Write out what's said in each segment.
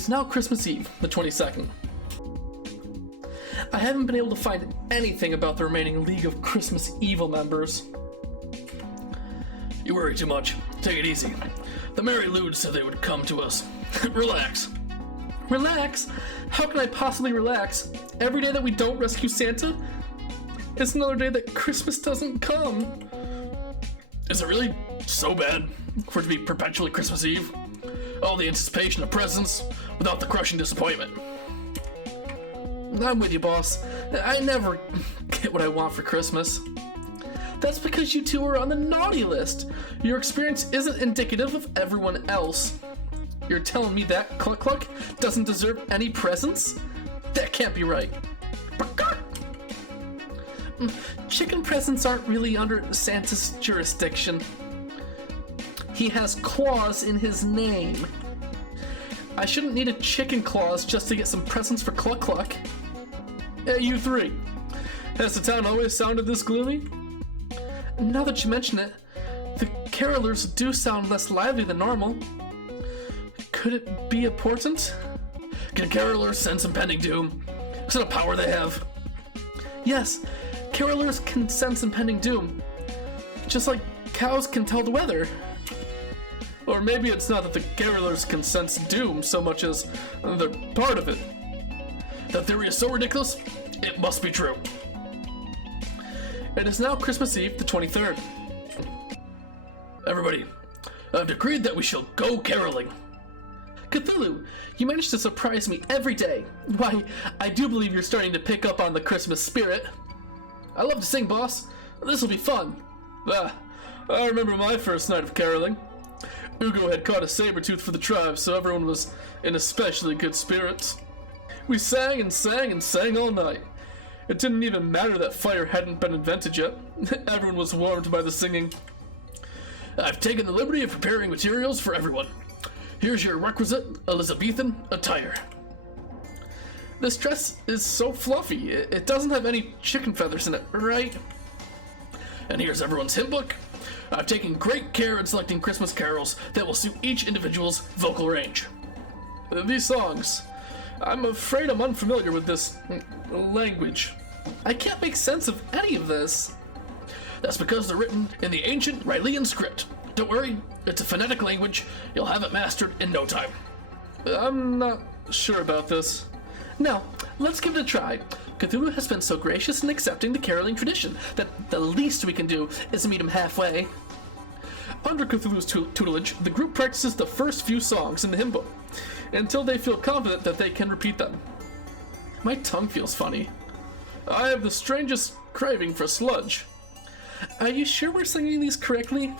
is now Christmas Eve, the 22nd. I haven't been able to find anything about the remaining League of Christmas Evil members. You worry too much. Take it easy. The Merry Ludes said they would come to us. Relax. Relax? How can I possibly relax? Every day that we don't rescue Santa is another day that Christmas doesn't come. Is it really so bad for it to be perpetually Christmas Eve? All the anticipation of presents without the crushing disappointment. I'm with you, boss. I never get what I want for Christmas. That's because you two are on the naughty list. Your experience isn't indicative of everyone else. You're telling me that Cluck Cluck doesn't deserve any presents? That can't be right. Chicken presents aren't really under Santa's jurisdiction. He has claws in his name. I shouldn't need a chicken claws just to get some presents for Cluck Cluck. Hey, you three. Has the town always sounded this gloomy? Now that you mention it, the carolers do sound less lively than normal. Could it be a portent? Can carolers sense impending doom? Is it a power they have? Yes, carolers can sense impending doom. Just like cows can tell the weather. Or maybe it's not that the carolers can sense doom so much as they're part of it. That theory is so ridiculous, it must be true. It is now Christmas Eve, the 23rd. Everybody, I've decreed that we shall go caroling. Cthulhu, you manage to surprise me every day. Why, I do believe you're starting to pick up on the Christmas spirit. I love to sing, boss. This'll be fun. I remember my first night of caroling. Ugo had caught a saber-tooth for the tribe, so everyone was in especially good spirits. We sang and sang and sang all night. It didn't even matter that fire hadn't been invented yet. Everyone was warmed by the singing. I've taken the liberty of preparing materials for everyone. Here's your requisite Elizabethan attire. This dress is so fluffy. It doesn't have any chicken feathers in it, right? And here's everyone's hymn book. I've taken great care in selecting Christmas carols that will suit each individual's vocal range. These songs, I'm afraid I'm unfamiliar with this language. I can't make sense of any of this. That's because they're written in the ancient Rylian script. Don't worry, it's a phonetic language. You'll have it mastered in no time. I'm not sure about this. Now, let's give it a try. Cthulhu has been so gracious in accepting the caroling tradition that the least we can do is meet him halfway. Under Cthulhu's tutelage, the group practices the first few songs in the hymn book until they feel confident that they can repeat them. My tongue feels funny. I have the strangest craving for sludge. Are you sure we're singing these correctly?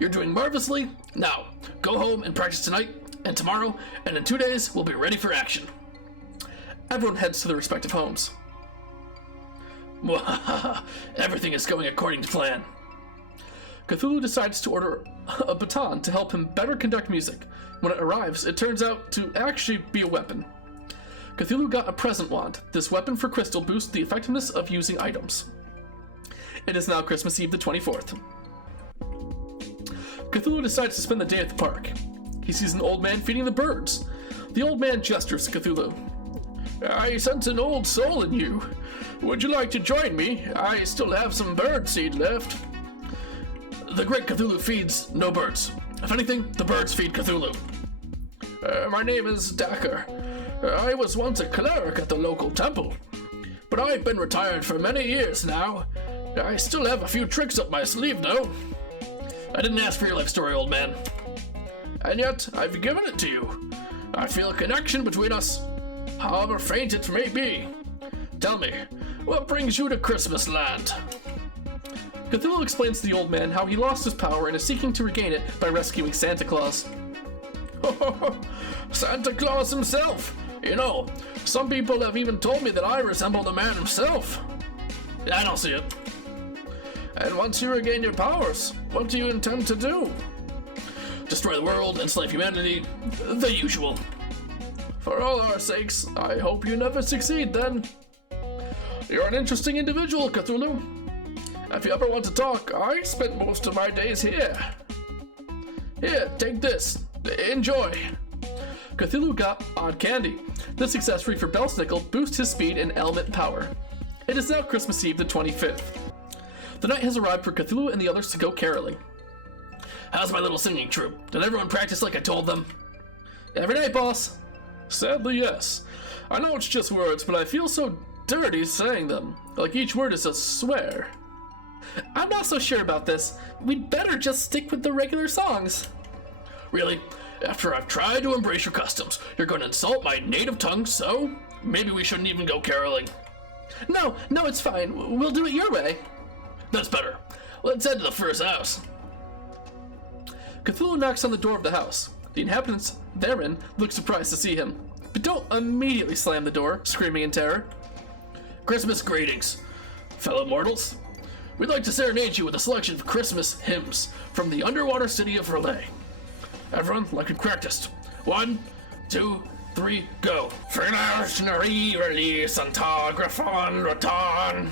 You're doing marvelously. Now, go home and practice tonight and tomorrow, and in 2 days, we'll be ready for action. Everyone heads to their respective homes. Everything is going according to plan. Cthulhu decides to order a baton to help him better conduct music. When it arrives, it turns out to actually be a weapon. Cthulhu got a present wand. This weapon for crystal boosts the effectiveness of using items. It is now Christmas Eve the 24th. Cthulhu decides to spend the day at the park. He sees an old man feeding the birds. The old man gestures to Cthulhu. I sense an old soul in you. Would you like to join me? I still have some bird seed left. The great Cthulhu feeds no birds. If anything, the birds feed Cthulhu. My name is Dacker. I was once a cleric at the local temple, but I've been retired for many years now. I still have a few tricks up my sleeve, though. I didn't ask for your life story, old man. And yet, I've given it to you. I feel a connection between us, however faint it may be. Tell me, what brings you to Christmas land? Cthulhu explains to the old man how he lost his power and is seeking to regain it by rescuing Santa Claus. Santa Claus himself! You know, some people have even told me that I resemble the man himself. I don't see it. And once you regain your powers, what do you intend to do? Destroy the world, enslave humanity, the usual. For all our sakes, I hope you never succeed then. You're an interesting individual, Cthulhu. If you ever want to talk, I spent most of my days here. Here, take this. Enjoy. Cthulhu got Odd Candy. This accessory for Belsnickel boosts his speed and element power. It is now Christmas Eve the 25th. The night has arrived for Cthulhu and the others to go caroling. How's my little singing troupe? Did everyone practice like I told them? Every night, boss. Sadly, yes. I know it's just words, but I feel so dirty saying them. Like each word is a swear. I'm not so sure about this. We'd better just stick with the regular songs. Really? After I've tried to embrace your customs, you're going to insult my native tongue, so maybe we shouldn't even go caroling. No, it's fine. We'll do it your way. That's better. Let's head to the first house. Cthulhu knocks on the door of the house. The inhabitants therein look surprised to see him, but don't immediately slam the door, screaming in terror. Christmas greetings, fellow mortals. We'd like to serenade you with a selection of Christmas hymns from the underwater city of Relay. Everyone, like in practiced. 1, 2, 3, go. Santa Griffon Rotan.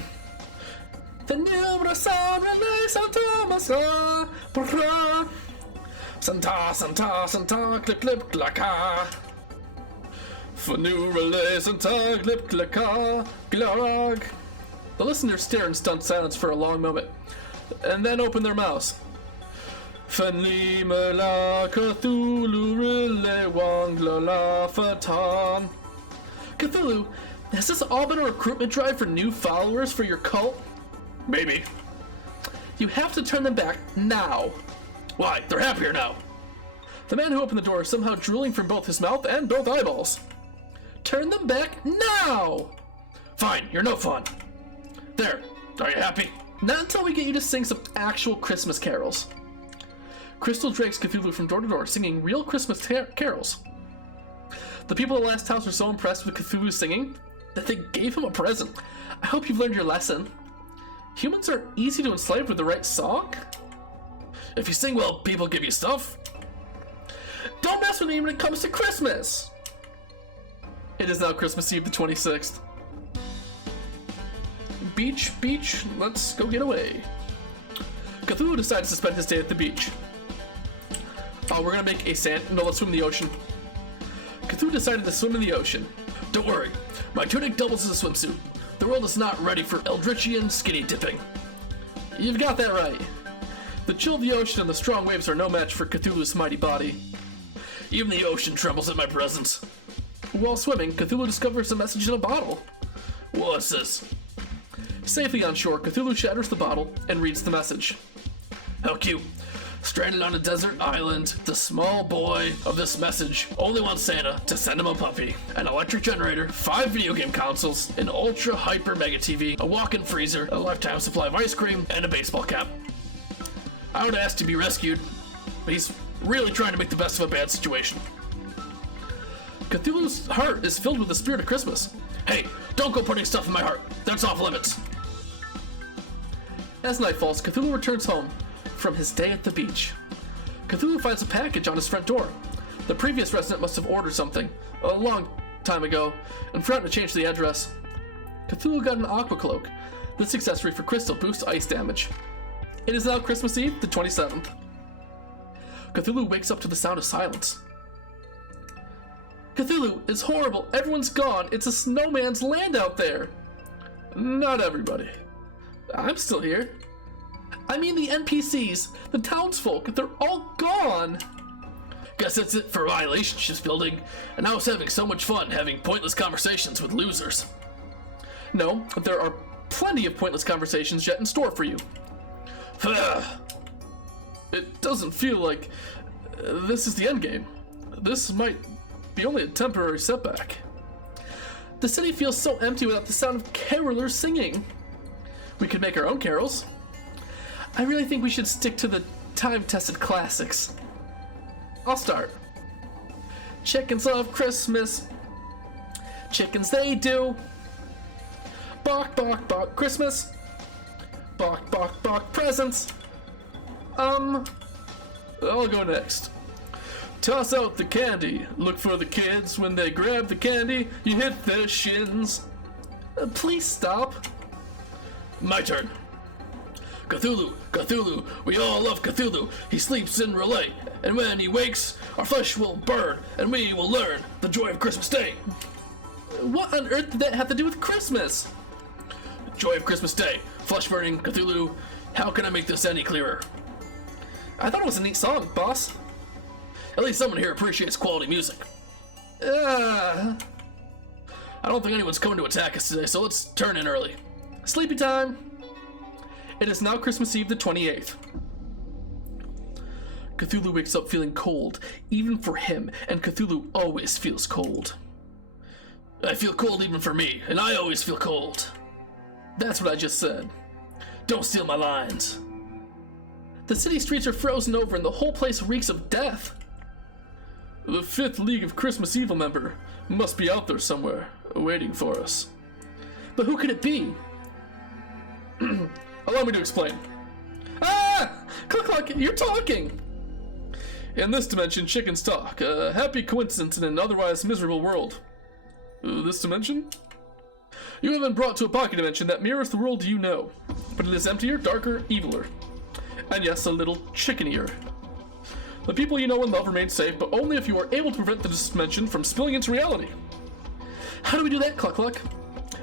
Santa, clip, clip, clacka. For new relay, Santa, clip, clacka, glarg. The listeners stare in stunned silence for a long moment, and then open their mouths. Fenli la Cthulhu relay wangla la fatan. Cthulhu, has this all been a recruitment drive for new followers for your cult? Maybe. You have to turn them back now. Why? They're happier now. The man who opened the door is somehow drooling from both his mouth and both eyeballs. Turn them back now! Fine, you're no fun. There, are you happy? Not until we get you to sing some actual Christmas carols. Crystal drags Cthulhu from door to door, singing real Christmas carols. The people at the last house were so impressed with Cthulhu's singing that they gave him a present. I hope you've learned your lesson. Humans are easy to enslave with the right song. If you sing well, people give you stuff. Don't mess with me when it comes to Christmas! It is now Christmas Eve the 26th. Beach, let's go get away. Cthulhu decides to spend his day at the beach. Oh, we're gonna make a no, let's swim in the ocean. Cthulhu decided to swim in the ocean. Don't worry, my tunic doubles as a swimsuit. The world is not ready for Eldritchian skinny dipping. You've got that right. The chill of the ocean and the strong waves are no match for Cthulhu's mighty body. Even the ocean trembles at my presence. While swimming, Cthulhu discovers a message in a bottle. What's this? Safely on shore, Cthulhu shatters the bottle and reads the message. How cute. Stranded on a desert island, the small boy of this message only wants Santa to send him a puppy, an electric generator, 5 video game consoles, an ultra hyper mega TV, a walk-in freezer, a lifetime supply of ice cream, and a baseball cap. I would ask to be rescued, but he's really trying to make the best of a bad situation. Cthulhu's heart is filled with the spirit of Christmas. Hey, don't go putting stuff in my heart. That's off limits. As night falls, Cthulhu returns home from his day at the beach. Cthulhu finds a package on his front door. The previous resident must have ordered something a long time ago and forgotten to change the address. Cthulhu got an aqua cloak. This accessory for crystal boosts ice damage. It is now Christmas Eve, the 27th. Cthulhu wakes up to the sound of silence. Cthulhu, it's horrible. Everyone's gone. It's a snowman's land out there. Not everybody. I'm still here. I mean the NPCs, the townsfolk, they're all gone. Guess that's it for relationships building, and I was having so much fun having pointless conversations with losers. No, there are plenty of pointless conversations yet in store for you. It doesn't feel like this is the endgame. This might be only a temporary setback. The city feels so empty without the sound of carolers singing. We could make our own carols. I really think we should stick to the time-tested classics. I'll start. Chickens love Christmas. Chickens they do. Bark, bark, bark, Christmas. Bark, bark, bark, presents. I'll go next. Toss out the candy. Look for the kids. When they grab the candy, you hit their shins. Please stop. My turn. Cthulhu, Cthulhu, we all love Cthulhu. He sleeps in relay, and when he wakes, our flesh will burn, and we will learn the joy of Christmas Day. What on earth did that have to do with Christmas? Joy of Christmas Day, flesh burning, Cthulhu. How can I make this any clearer? I thought it was a neat song, boss. At least someone here appreciates quality music. I don't think anyone's coming to attack us today, so let's turn in early. Sleepy time. It is now Christmas Eve the 28th. Cthulhu wakes up feeling cold, even for him, and Cthulhu always feels cold. I feel cold even for me, and I always feel cold. That's what I just said. Don't steal my lines. The city streets are frozen over and the whole place reeks of death. The 5th League of Christmas Evil member must be out there somewhere, waiting for us. But who could it be? Allow me to explain. Ah! Cluck, you're talking! In this dimension, chickens talk. A happy coincidence in an otherwise miserable world. This dimension? You have been brought to a pocket dimension that mirrors the world you know, but it is emptier, darker, eviler. And yes, a little chickenier. The people you know and love remain safe, but only if you are able to prevent this dimension from spilling into reality. How do we do that, Cluck?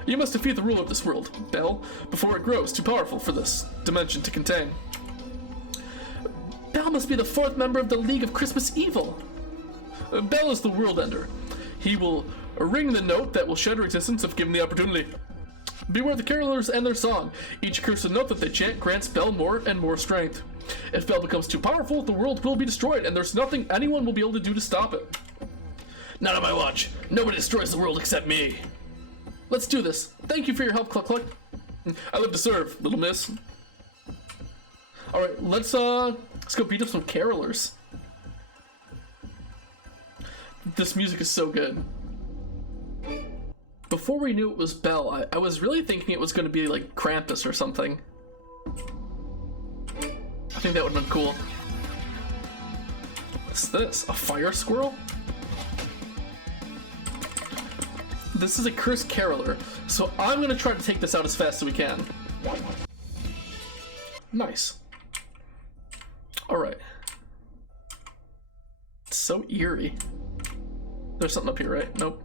You must defeat the ruler of this world, Bell, before it grows too powerful for this dimension to contain. Bell must be the 4th member of the League of Christmas Evil. Bell is the world ender. He will ring the note that will shatter existence if given the opportunity. Beware the carolers and their song. Each accursed note that they chant grants Bell more and more strength. If Bell becomes too powerful, the world will be destroyed, and there's nothing anyone will be able to do to stop it. Not on my watch. Nobody destroys the world except me. Let's do this. Thank you for your help, Cluck. I live to serve, little miss. Alright, let's go beat up some carolers. This music is so good. Before we knew it was Bell, I was really thinking it was going to be like Krampus or something. I think that would have been cool. What's this? A fire squirrel? This is a cursed caroler, so I'm going to try to take this out as fast as we can. Nice. Alright. It's so eerie. There's something up here, right? Nope.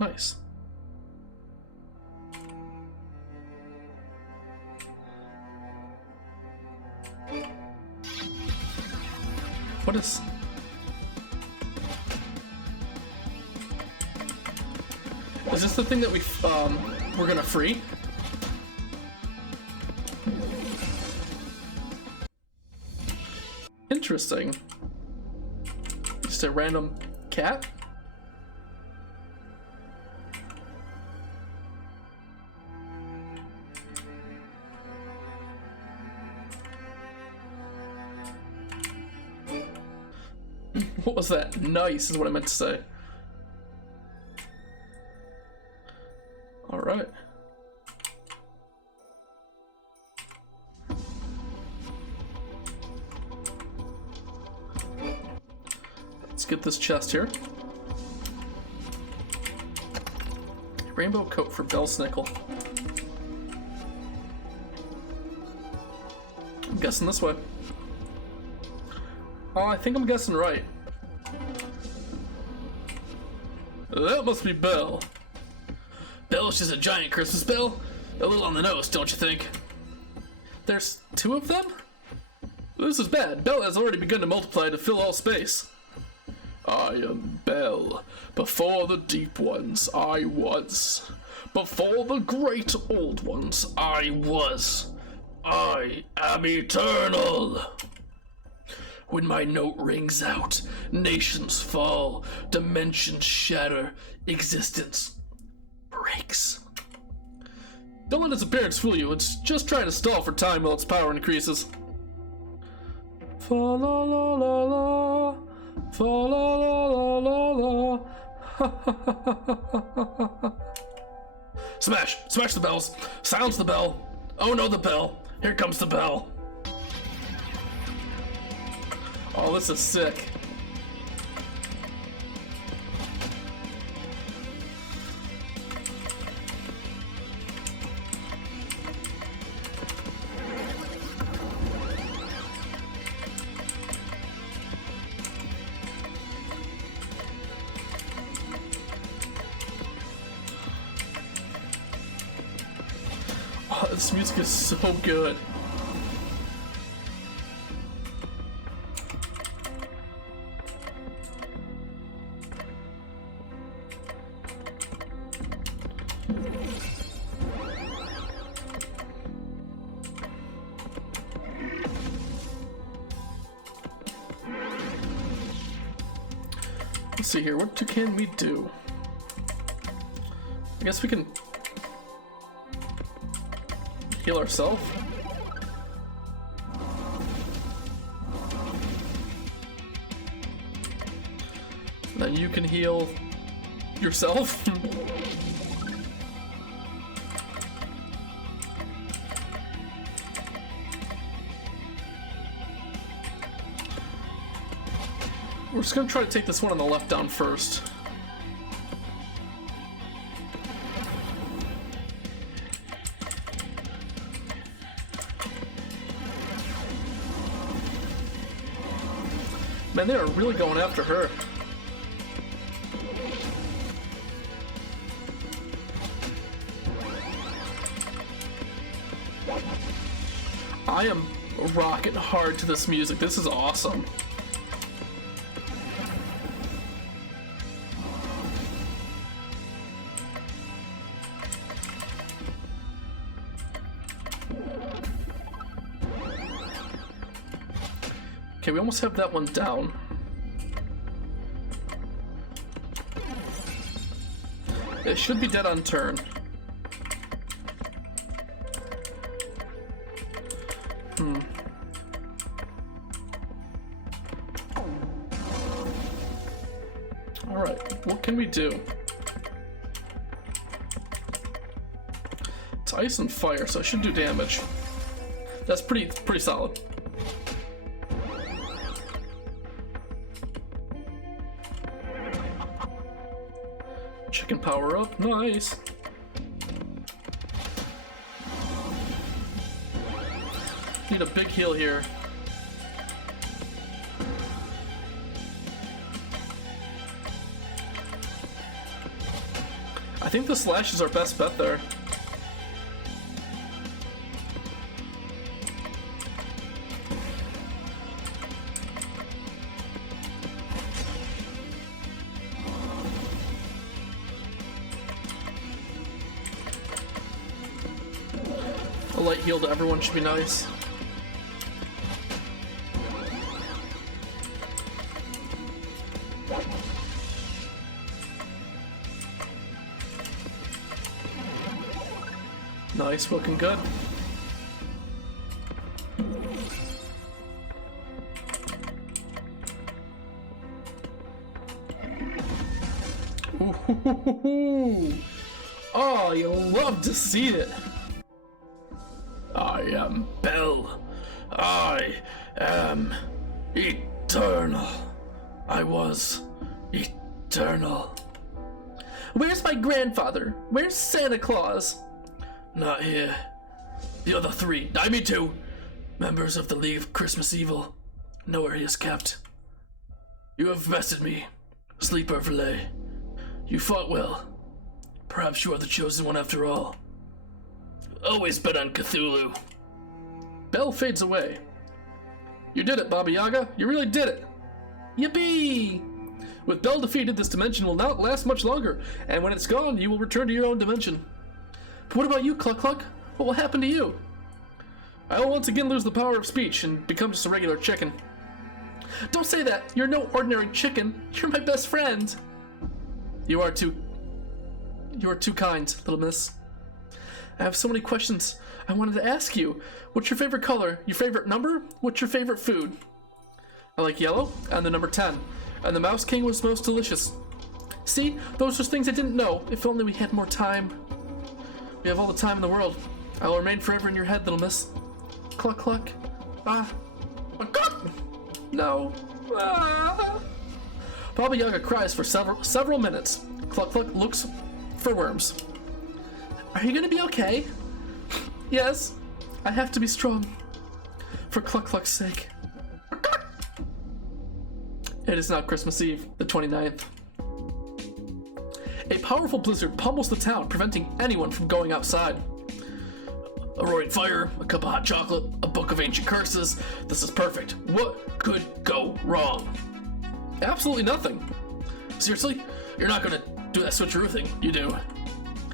Nice. What is... Is this the thing that we're gonna free? Interesting. Just a random cat? What was that? Nice is what I meant to say. Alright. Let's get this chest here. Rainbow coat for Bell Snickle. I'm guessing this way. Oh, I think I'm guessing right. That must be Bell. Bell's just a giant Christmas bell. A little on the nose, don't you think? There's 2 of them? This is bad. Bell has already begun to multiply to fill all space. I am Bell. Before the deep ones, I was. Before the great old ones, I was. I am eternal. When my note rings out, nations fall, dimensions shatter, existence breaks. Don't let its appearance fool you. It's just trying to stall for time while its power increases. Fa la la la la, fa la la la la la. Smash! Smash the bells! Silence the bell! Oh no, the bell! Here comes the bell! Oh, this is sick. This music is so good. Let's see here, what can we do? I guess we can heal ourselves. Then you can heal yourself. We're just gonna try to take this one on the left down first. Man, they are really going after her. I am rocking hard to this music. This is awesome. Okay, we almost have that one down. It should be dead on turn. Alright, what can we do? It's ice and fire, so it should do damage. That's pretty solid. Chicken power up, nice. Need a big heal here. I think the slash is our best bet there. A light heal to everyone should be nice. Nice, looking good. Ooh. Oh, you love to see it. I am Bell. I am eternal. I was eternal. Where's my grandfather? Where's Santa Claus? Not here. The other three, me too, members of the League of Christmas Evil, know where he is kept. You have bested me, Sleeper Valet. You fought well. Perhaps you are the chosen one after all. Always bet on Cthulhu. Bell fades away. You did it, Baba Yaga. You really did it. Yippee! With Bell defeated, this dimension will not last much longer, and when it's gone, you will return to your own dimension. But what about you, Cluck Cluck? What will happen to you? I will once again lose the power of speech and become just a regular chicken. Don't say that. You're no ordinary chicken. You're my best friend. You are too kind, little miss. I have so many questions I wanted to ask you. What's your favorite color? Your favorite number? What's your favorite food? I like yellow and the number 10. And the Mouse King was most delicious. See, those are things I didn't know. If only we had more time. We have all the time in the world. I will remain forever in your head, little miss. Cluck cluck. Ah. Cluck. No. Ah. Baba Yaga cries for several minutes. Cluck cluck looks for worms. Are you gonna be okay? Yes. I have to be strong. For Cluck Cluck's sake. It is now Christmas Eve, the 29th. A powerful blizzard pummels the town, preventing anyone from going outside. A roaring fire, a cup of hot chocolate, a book of ancient curses. This is perfect. What could go wrong? Absolutely nothing. Seriously? You're not gonna do that switcheroo thing, you do?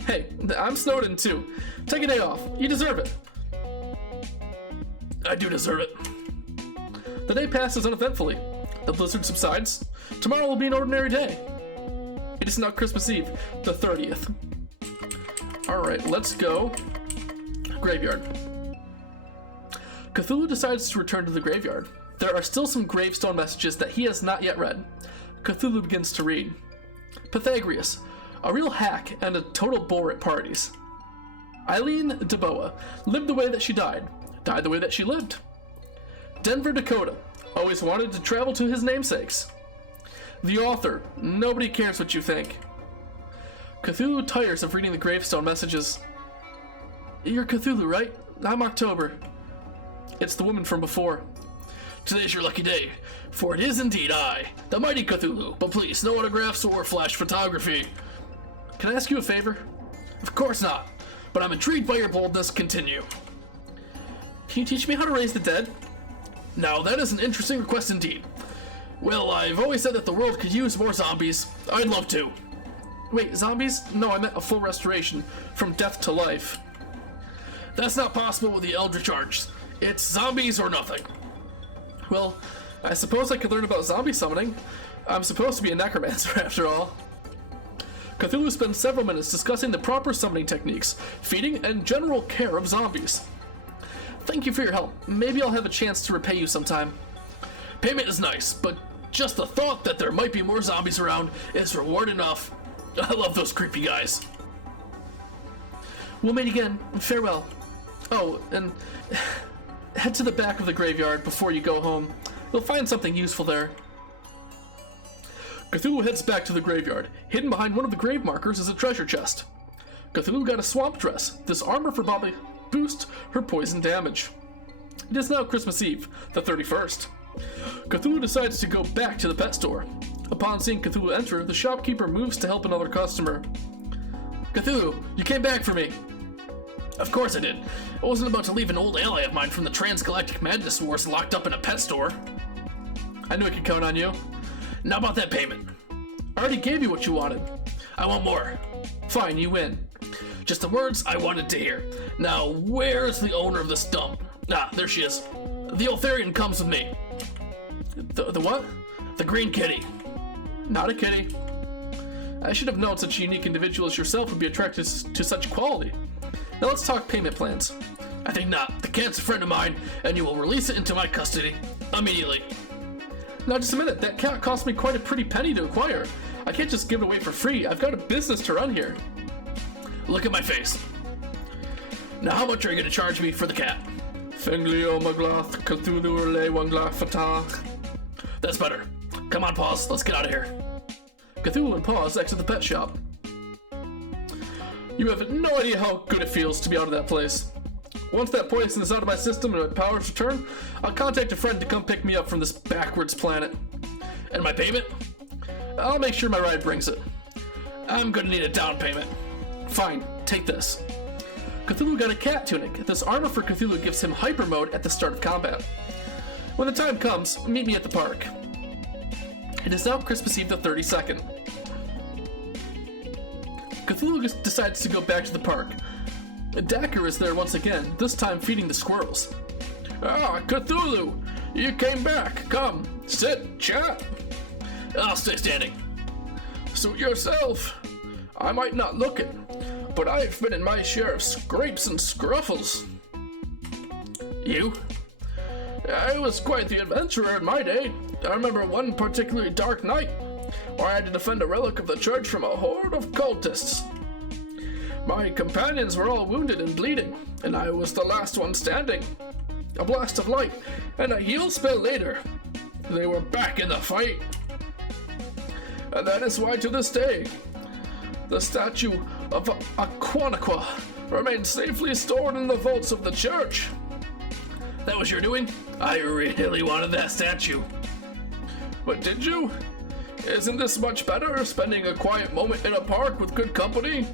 Hey, I'm snowed in too. Take a day off. You deserve it. I do deserve it. The day passes uneventfully. The blizzard subsides. Tomorrow will be an ordinary day. It is now Christmas Eve, the 30th. Alright, let's go. Graveyard. Cthulhu decides to return to the graveyard. There are still some gravestone messages that he has not yet read. Cthulhu begins to read. Pythagoras, a real hack and a total bore at parties. Eileen DeBoa lived the way that she died the way that she lived. Denver, Dakota, always wanted to travel to his namesakes. The author, nobody cares what you think. Cthulhu tires of reading the gravestone messages. You're Cthulhu, right? I'm October. It's the woman from before. Today's your lucky day, for it is indeed I, the mighty Cthulhu, but please, no autographs or flash photography. Can I ask you a favor? Of course not, but I'm intrigued by your boldness. Continue. Can you teach me how to raise the dead? Now, that is an interesting request indeed. Well, I've always said that the world could use more zombies. I'd love to. Wait, zombies? No, I meant a full restoration, from death to life. That's not possible with the Eldritch Arts. It's zombies or nothing. Well, I suppose I could learn about zombie summoning. I'm supposed to be a necromancer after all. Cthulhu spends several minutes discussing the proper summoning techniques, feeding, and general care of zombies. Thank you for your help. Maybe I'll have a chance to repay you sometime. Payment is nice, but just the thought that there might be more zombies around is reward enough. I love those creepy guys. We'll meet again. Farewell. Oh, and head to the back of the graveyard before you go home. You'll find something useful there. Cthulhu heads back to the graveyard. Hidden behind one of the grave markers is a treasure chest. Cthulhu got a swamp dress. This armor for Bobby boost her poison damage. It is now Christmas Eve, the 31st. Cthulhu decides to go back to the pet store. Upon seeing Cthulhu enter, the shopkeeper moves to help another customer. Cthulhu, you came back for me. Of course I did. I wasn't about to leave an old ally of mine from the Transgalactic Madness Wars locked up in a pet store. I knew I could count on you. Now about that payment. I already gave you what you wanted. I want more. Fine, you win. Just the words I wanted to hear. Now, where's the owner of this dump? Ah, there she is. The Eltharian comes with me. The what? The green kitty. Not a kitty. I should have known such a unique individual as yourself would be attracted to such quality. Now let's talk payment plans. I think not. The cat's a friend of mine, and you will release it into my custody immediately. Now just a minute, that cat cost me quite a pretty penny to acquire. I can't just give it away for free. I've got a business to run here. Look at my face. Now how much are you going to charge me for the cat? Finglio maglath Cthulhu le wangla fatah. That's better. Come on, Paws, let's get out of here. Cthulhu and Paws exit the pet shop. You have no idea how good it feels to be out of that place. Once that poison is out of my system and my powers return, I'll contact a friend to come pick me up from this backwards planet. And my payment? I'll make sure my ride brings it. I'm gonna need a down payment. Fine, take this. Cthulhu got a cat tunic. This armor for Cthulhu gives him hyper mode at the start of combat. When the time comes, meet me at the park. It is now Christmas Eve the 32nd. Cthulhu decides to go back to the park. Dacker is there once again, this time feeding the squirrels. Ah, Cthulhu! You came back. Come, sit, chat. I'll stay standing. Suit yourself. I might not look it, but I've been in my share of scrapes and scruffles. You? I was quite the adventurer in my day. I remember one particularly dark night, where I had to defend a relic of the church from a horde of cultists. My companions were all wounded and bleeding, and I was the last one standing. A blast of light, and a heal spell later, they were back in the fight. And that is why to this day, the statue of Aquanaqua remains safely stored in the vaults of the church. That was your doing? I really wanted that statue. But did you? Isn't this much better, spending a quiet moment in a park with good company?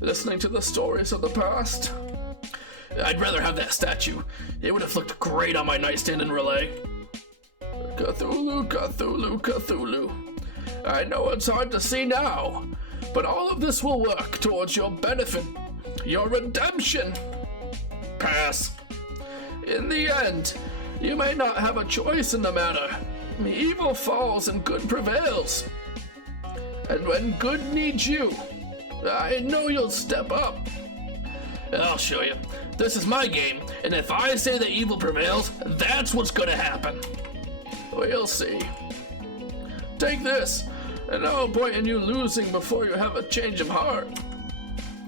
Listening to the stories of the past? I'd rather have that statue. It would have looked great on my nightstand in Relay. Cthulhu, Cthulhu, Cthulhu. I know it's hard to see now, but all of this will work towards your benefit, your redemption. Pass. In the end, you may not have a choice in the matter. Evil falls and good prevails. And when good needs you, I know you'll step up. I'll show you. This is my game, and if I say that evil prevails, that's what's gonna happen. We'll see. Take this, and no point in you losing before you have a change of heart.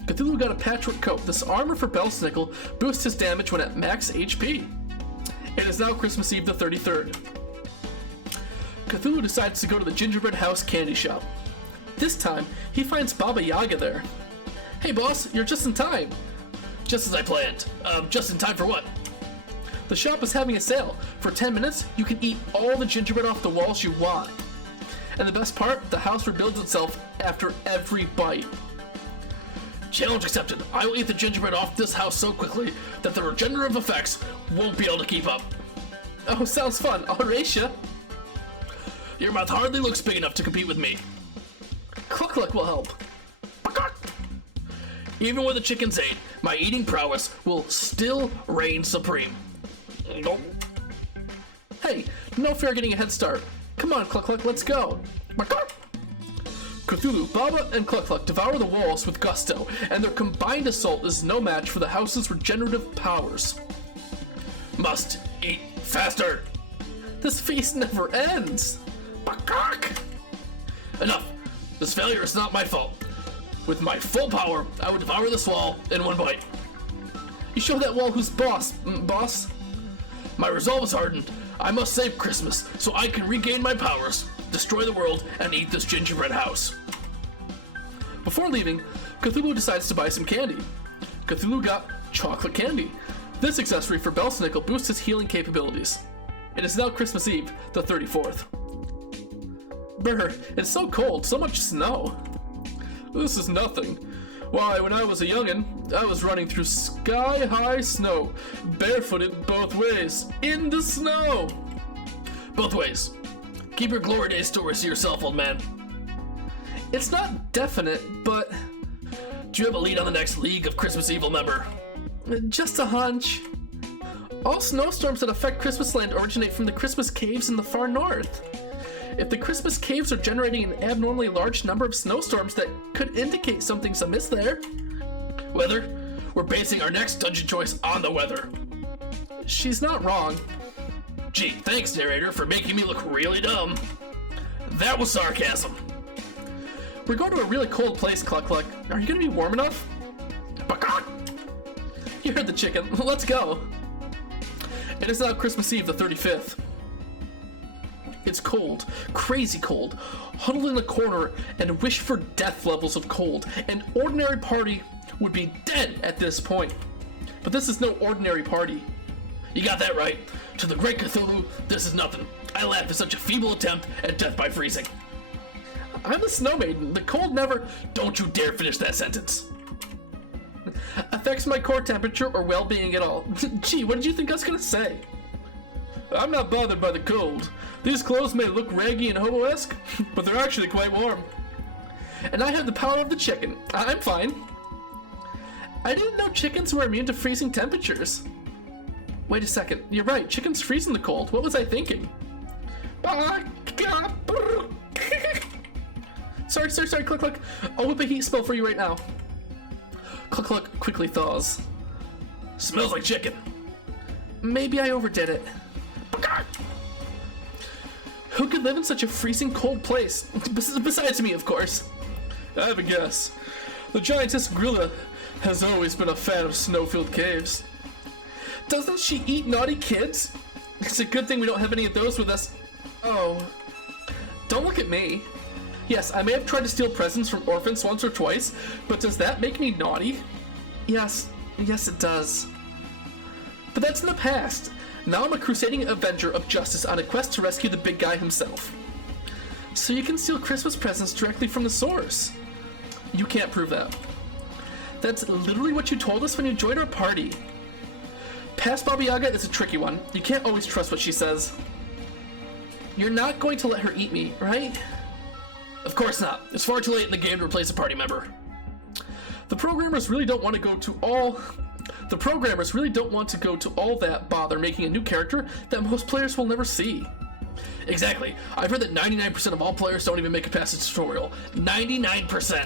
Cthulhu got a patchwork coat. This armor for Belsnickel boosts his damage when at max HP. It is now Christmas Eve the 33rd. Cthulhu decides to go to the gingerbread house candy shop. This time, he finds Baba Yaga there. Hey boss, you're just in time. Just as I planned. Just in time for what? The shop is having a sale. For 10 minutes, you can eat all the gingerbread off the walls you want. And the best part, the house rebuilds itself after every bite. Challenge accepted. I will eat the gingerbread off this house so quickly that the regenerative effects won't be able to keep up. Oh, sounds fun. I'll race ya. Your mouth hardly looks big enough to compete with me. Cluck Cluck will help. Even with the chicken's aid, my eating prowess will still reign supreme. Nope. Hey, no fair getting a head start. Come on, Cluck Cluck, let's go. Cthulhu, Baba, and Cluck Cluck devour the walls with gusto, and their combined assault is no match for the house's regenerative powers. Must eat faster. This feast never ends. Enough. This failure is not my fault. With my full power, I would devour this wall in one bite. You show that wall who's boss, boss. My resolve is hardened. I must save Christmas so I can regain my powers, destroy the world, and eat this gingerbread house. Before leaving, Cthulhu decides to buy some candy. Cthulhu got chocolate candy. This accessory for Belsnickel boosts his healing capabilities. It is now Christmas Eve, the 34th. Brr, it's so cold, so much snow. This is nothing. Why, when I was a youngin', I was running through sky-high snow, barefooted both ways, in the snow. Both ways. Keep your glory days stories to yourself, old man. It's not definite, but... Do you have a lead on the next League of Christmas Evil member? Just a hunch. All snowstorms that affect Christmasland originate from the Christmas caves in the far north. If the Christmas caves are generating an abnormally large number of snowstorms, that could indicate something's amiss there. Weather? We're basing our next dungeon choice on the weather. She's not wrong. Gee, thanks, narrator, for making me look really dumb. That was sarcasm. We're going to a really cold place, Cluck Cluck. Are you going to be warm enough? You heard the chicken. Let's go. It is now Christmas Eve, the 35th. It's cold, crazy cold. Huddled in a corner and wish for death levels of cold. An ordinary party would be dead at this point. But this is no ordinary party. You got that right. To the great Cthulhu, this is nothing. I laugh at such a feeble attempt at death by freezing. I'm the snow maiden. The cold never... Don't you dare finish that sentence. Affects my core temperature or well-being at all. Gee, what did you think I was gonna say? I'm not bothered by the cold. These clothes may look raggy and hobo-esque, but they're actually quite warm. And I have the power of the chicken. I'm fine. I didn't know chickens were immune to freezing temperatures. Wait a second. You're right. Chickens freeze in the cold. What was I thinking? Sorry, Cluck Cluck. I'll whip a heat spell for you right now. Cluck Cluck quickly thaws. Smells like chicken. Maybe I overdid it. Who could live in such a freezing cold place? Besides me, of course. I have a guess. The giantess Grilla has always been a fan of snow-filled caves. Doesn't she eat naughty kids? It's a good thing we don't have any of those with us. Oh. Don't look at me. Yes, I may have tried to steal presents from orphans once or twice, but does that make me naughty? Yes, it does. But that's in the past. Now I'm a crusading avenger of justice on a quest to rescue the big guy himself. So you can steal Christmas presents directly from the source. You can't prove that. That's literally what you told us when you joined our party. Past Baba Yaga is a tricky one. You can't always trust what she says. You're not going to let her eat me, right? Of course not. It's far too late in the game to replace a party member. The programmers really don't want to go to all that bother making a new character that most players will never see. Exactly. I've heard that 99% of all players don't even make it past the tutorial. 99%.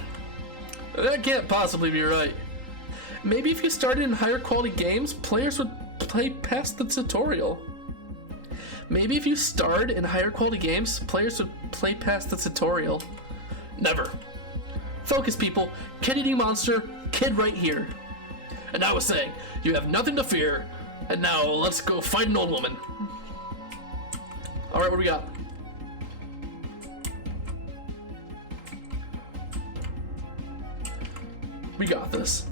That can't possibly be right. Maybe if you started in higher quality games, players would play past the tutorial. Maybe if you starred in higher quality games, players would play past the tutorial. Never. Focus, people. Kid-eating monster, kid right here. And I was saying, you have nothing to fear, and now let's go fight an old woman. Alright, what do we got? We got this.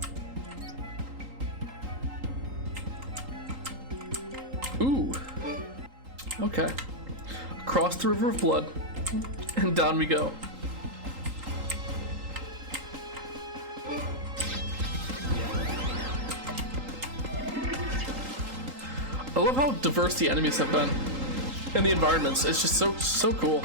Ooh. Okay. Across the river of blood, and down we go. I love how diverse the enemies have been, and the environments. It's just so cool.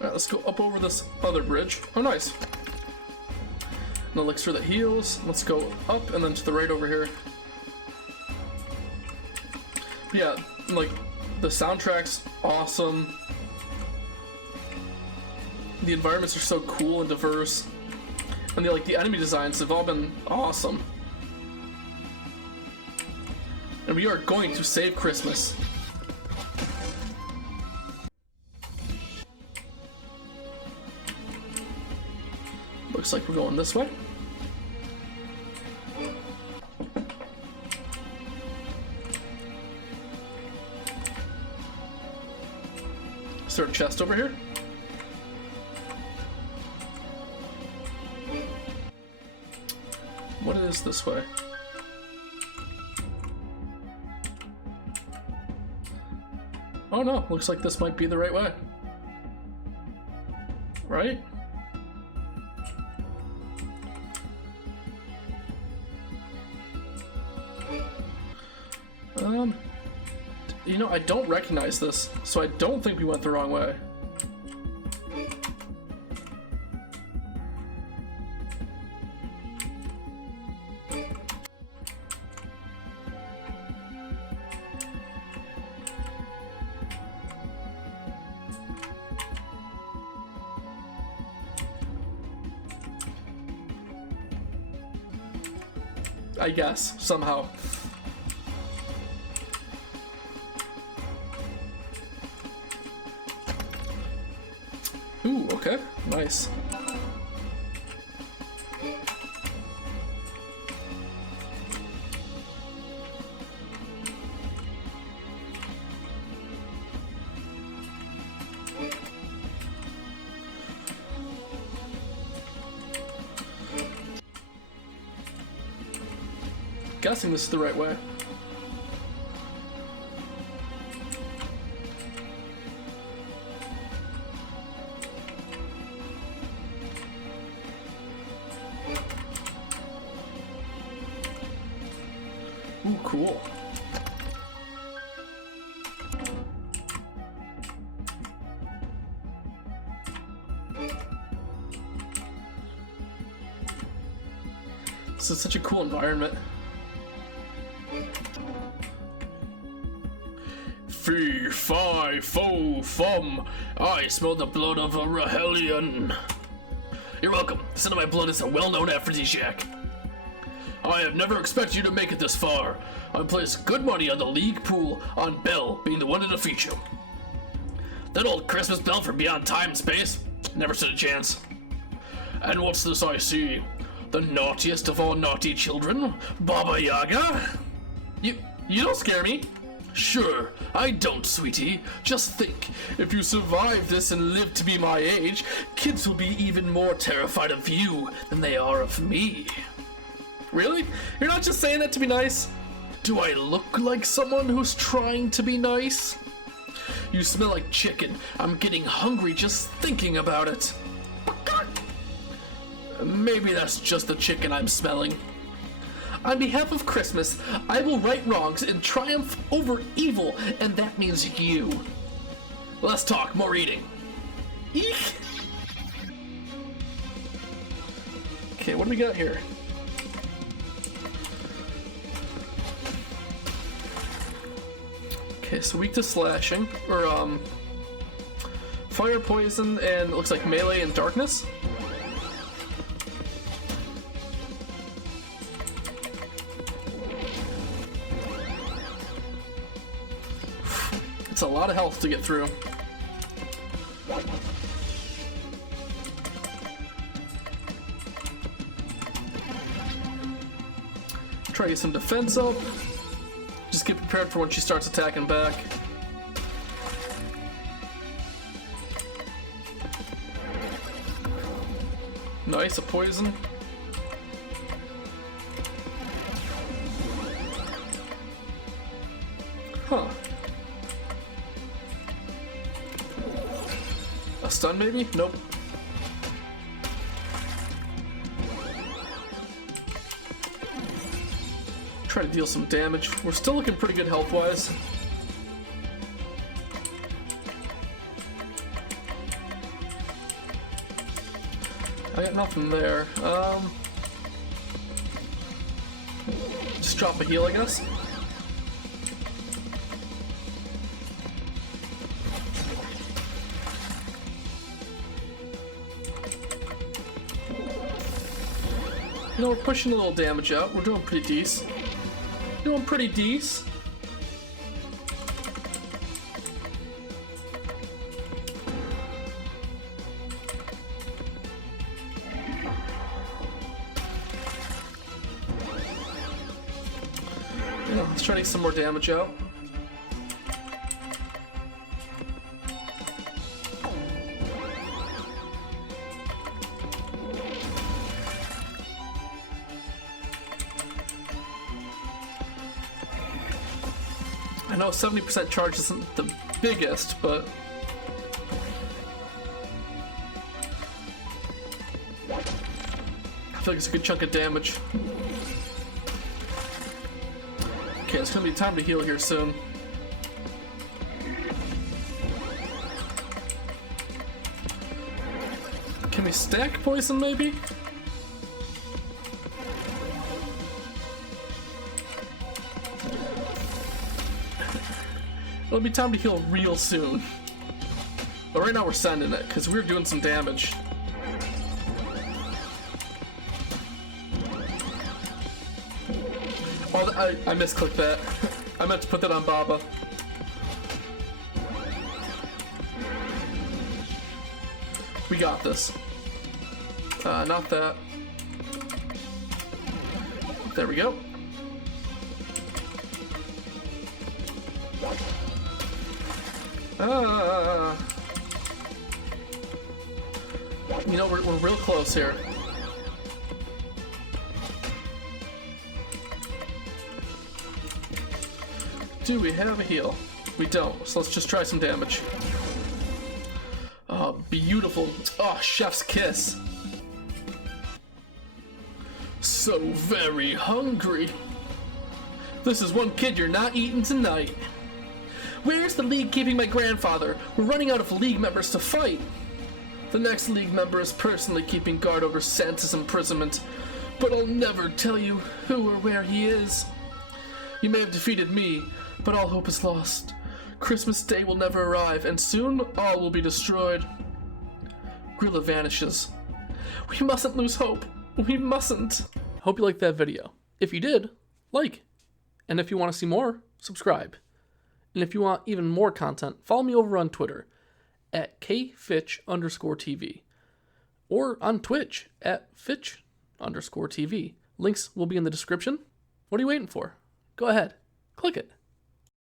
Alright, let's go up over this other bridge. Oh, nice. An elixir that heals. Let's go up and then to the right over here. But yeah, like, the soundtrack's awesome. The environments are so cool and diverse. And the enemy designs have all been awesome. And we are going to save Christmas. Looks like we're going this way. Is there a chest over here? What is this way? Oh no, looks like this might be the right way. Right? You know, I don't recognize this, so I don't think we went the wrong way. I guess, somehow. Ooh, okay, nice. Guessing this is the right way. Ooh, cool. This is such a cool environment. Fee, fi, fo, fum. I smell the blood of a Rahelian. You're welcome. The scent of my blood is a well-known aphrodisiac. I have never expected you to make it this far. I placed good money on the league pool on Bell being the one to defeat you. That old Christmas Bell from beyond time and space? Never stood a chance. And what's this I see? The naughtiest of all naughty children? Baba Yaga? You don't scare me. Sure, I don't, sweetie. Just think, if you survive this and live to be my age, kids will be even more terrified of you than they are of me. Really? You're not just saying that to be nice? Do I look like someone who's trying to be nice? You smell like chicken. I'm getting hungry just thinking about it. Maybe that's just the chicken I'm smelling. On behalf of Christmas, I will right wrongs and triumph over evil, and that means you. Less talk, more eating. Eek! Okay, what do we got here? Okay, so weak to slashing, or fire, poison, and it looks like melee and darkness. It's a lot of health to get through. Try to get some defense up. Just get prepared for when she starts attacking back. Nice, a poison. Huh. A stun maybe? Nope. Try to deal some damage. We're still looking pretty good health-wise. I got nothing there. Just drop a heal, I guess. You know, we're pushing a little damage out. We're doing pretty decent. Doing pretty decent. You know, let's try to get some more damage out. I know 70% charge isn't the biggest, but I feel like it's a good chunk of damage. Okay, it's gonna be time to heal here soon. Can we stack poison maybe? It'll be time to heal real soon. But right now we're sending it, because we're doing some damage. Oh, I misclicked that. I meant to put that on Baba. We got this. Not that. There we go. You know, we're real close here. Do we have a heal? We don't, so let's just try some damage. Oh, beautiful. Oh, chef's kiss. So very hungry. This is one kid you're not eating tonight. Where's the league keeping my grandfather? We're running out of league members to fight. The next league member is personally keeping guard over Santa's imprisonment, but I'll never tell you who or where he is. You may have defeated me, but all hope is lost. Christmas Day will never arrive, and soon all will be destroyed. Grilla vanishes. We mustn't lose hope. We mustn't. Hope you liked that video. If you did, like. And if you want to see more, subscribe. And if you want even more content, follow me over on Twitter at kfitch_TV or on Twitch at fitch_TV. Links will be in the description. What are you waiting for? Go ahead, click it.